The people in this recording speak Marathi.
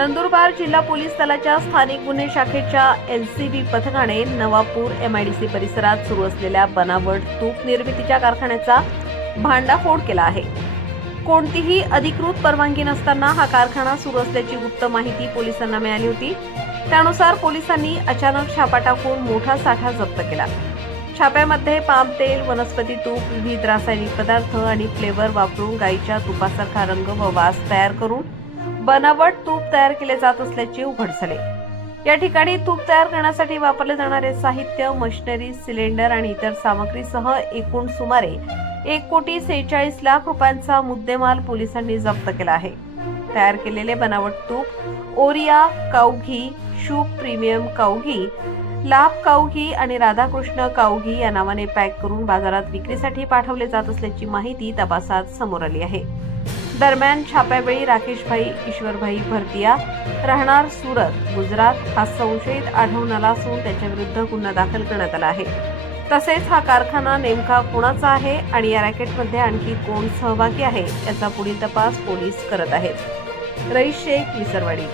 नंदुरबार जिल्हा पोलीस दलाच्या स्थानिक गुन्हे शाखेच्या LCB पथकाने नवापूर MIDC परिसरात सुरू असलेल्या बनावट तूप निर्मितीच्या कारखान्याचा भांडाफोड केला आहे। कोणतीही अधिकृत परवानगी नसताना हा कारखाना सुरू असल्याची गुप्त माहिती पोलिसांना मिळाली होती। त्यानुसार पोलिसांनी अचानक छापा टाकून मोठा साठा जप्त केला। छाप्यामध्ये पाम तेल, वनस्पती तूप, विविध रासायनिक पदार्थ आणि फ्लेवर वापरून गायीच्या तुपासारखा रंग व वास तयार करून बनावट तूप तयार केले जात असल्याचे उघड झाले। या ठिकाणी तूप तयार करण्यासाठी वापरले जाणारे साहित्य, मशिनरी, सिलेंडर आणि इतर सामग्रीसह एकूण सुमारे 1,46,00,000 रुपयांचा मुद्देमाल पोलिसांनी जप्त केला आहे। तयार केलेले बनावट तूप ओरिया काऊ घी, शुभ प्रीमियम काऊ घी, लाभ काऊ घी आणि राधाकृष्ण काऊ घी या नावाने पॅक करून बाजारात विक्रीसाठी पाठवले जात असल्याची माहिती तपासात समोर आली आहे। दरम्यान छाप्यावेळी राकेशभाई ईश्वरभाई भरतिया राहणार सुरत, गुजरात हा संशयित आढळून आला असून त्याच्याविरुद्ध गुन्हा दाखल करण्यात आला आहे। तसेच हा कारखाना नेमका कोणाचा आहे आणि या रॅकेटमध्ये आणखी कोण सहभागी आहे याचा पुढील तपास पोलीस करत आहेत। रईस शेख, विसरवाडी।